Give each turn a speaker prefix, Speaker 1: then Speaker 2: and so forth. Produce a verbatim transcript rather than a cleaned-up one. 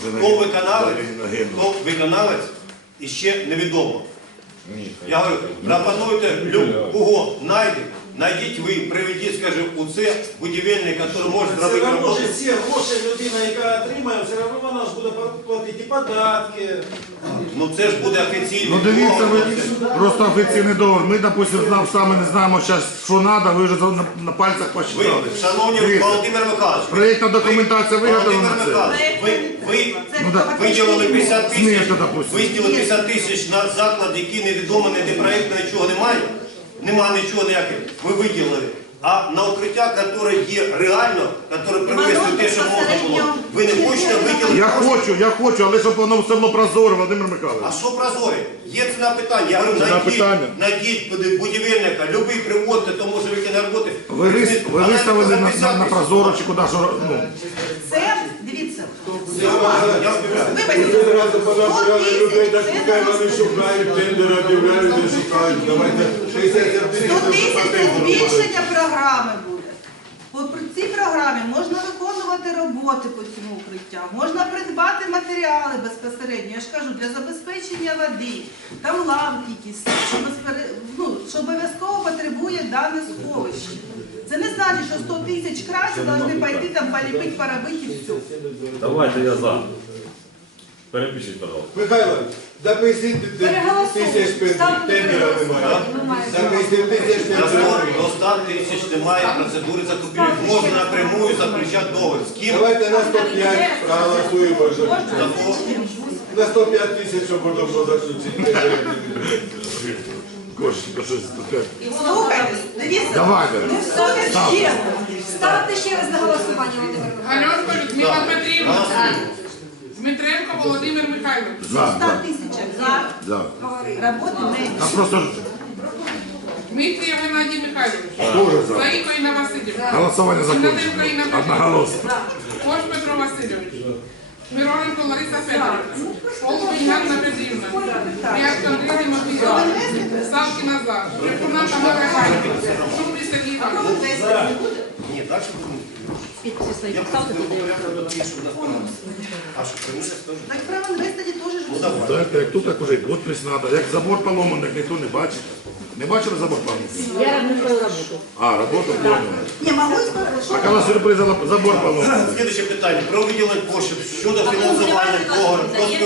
Speaker 1: Хто виконавець, хто виконавець, іще невідомо. Я говорю, пропонуйте кого знайдете, знайдіть ви, приведіть, скажімо, у це будівельник, який може зробити
Speaker 2: Все одно
Speaker 1: роботу.
Speaker 2: ж всі гроші людина, яка отримає, все одно вона ж буде платити податки.
Speaker 1: Ну це ж буде офіційний.
Speaker 3: Ну дивіться, ви просто офіційний договір. Ми, допустим, нам саме не знаємо зараз, що треба, ви вже на, на пальцях
Speaker 1: Ви,
Speaker 3: посчитали.
Speaker 1: шановні
Speaker 3: Дивіться,
Speaker 1: Володимир Михайлович,
Speaker 3: проєктна документація
Speaker 1: ви-
Speaker 3: виготовлена
Speaker 1: Володимир
Speaker 3: на це.
Speaker 1: Михайлович, ви, ви
Speaker 3: Ну, так,
Speaker 1: виділили п'ятдесят тисяч,
Speaker 3: Смішно, допустим.
Speaker 1: виділили п'ятдесят тисяч на заклад, який невідомо, не де проєкту, нічого немає, нема нічого ніяких, ви виділили. А на укриття, яке є реально, яке привезли те, що можна було, ви не хочете виділити.
Speaker 3: Я хочу, я хочу, але щоб воно все було прозоро, Володимир
Speaker 1: А
Speaker 3: Михайлович.
Speaker 1: що прозорі? Є ціна питання. Я говорю,
Speaker 3: Ціна
Speaker 1: найдіть,
Speaker 3: питання.
Speaker 1: найдіть будівельника, любий приводьте, то може вийти на роботи.
Speaker 3: Ви, вис- ви
Speaker 1: А
Speaker 3: виставили
Speaker 1: за
Speaker 3: на, на,
Speaker 1: п'ятдесят
Speaker 3: на
Speaker 1: тисяч.
Speaker 3: прозоро чи куди, що, ну.
Speaker 4: Це, дивіться,
Speaker 1: Я вибираю.
Speaker 4: вибачте,
Speaker 5: Зразу понабирали людей, так нехай вони шукають, тендери об'являють і шукають. Давайте шістдесят
Speaker 4: сто тисяч це збільшення програми буде. По цій програмі можна виконувати роботи по цьому укриттям, можна придбати матеріали безпосередньо, я ж кажу, для забезпечення води, там ламки якісь, що, безпере... ну, що обов'язково потребує дане сховище. Це не значить, що сто тисяч краще повинні пойти там поліпити, поробити і все.
Speaker 6: Давайте я за. Перепишіть, пожалуйста.
Speaker 5: Михайло, за п'ятдесят тисяч тендера немає. За п'ятдесят тисяч
Speaker 1: За
Speaker 5: тендера
Speaker 1: сто-
Speaker 5: немає.
Speaker 1: до ста тисяч немає процедури закупівлі. Можна напрямую заключати договір. З ким?
Speaker 5: Давайте на сто п'ять проголосуємо. вже.
Speaker 1: За то.
Speaker 5: На сто п'ять тисяч, щоб можна було заключити тендери.
Speaker 3: Кошечка, щось таке.
Speaker 4: Слухайте, дивіться,
Speaker 3: Давайте.
Speaker 4: ну все ще.
Speaker 7: Ставте ще раз на голосування, Володимир Михайлович.
Speaker 8: Гальонко Людмила Петрівна. Дмитренко Володимир Михайлович.
Speaker 3: За,
Speaker 4: сто
Speaker 3: за,
Speaker 4: тисяч за
Speaker 3: за.
Speaker 4: роботи
Speaker 3: А
Speaker 4: менше.
Speaker 3: просто ж
Speaker 8: Дмитрієв Геннадій Михайлович.
Speaker 3: дуже за.
Speaker 8: Заїко Інна Васильівна.
Speaker 3: Голосування
Speaker 8: Гнатенко
Speaker 3: закончено.
Speaker 8: Інна Петрівна.
Speaker 3: Одноголосно.
Speaker 8: Кош Петро Васильович. Мироненко Лариса Федорівна. Полубень Ганна Петрівна. Рябко Андрій Тимофійович. Савкіна за. Шепурна Тамара Михайлівна. Шумний Сергій Іванович.
Speaker 1: Ні, далі будемо. Я просто по порядку допишу на справу. А що, примусив теж?
Speaker 4: Так право інвестиці теж ж.
Speaker 1: Ну давай.
Speaker 3: Знаєте, як тут так уже підпис треба. Як забор поломаний, ніхто не бачить. Не бачили забор поломаний?
Speaker 7: Я роблю свою роботу.
Speaker 3: А, робота поняла.
Speaker 4: Не, могу сказати, що...
Speaker 3: А коли сюрприз, забор поломаний.
Speaker 1: Слідуюче питання. Про виділення коштів щодо фінансування договору.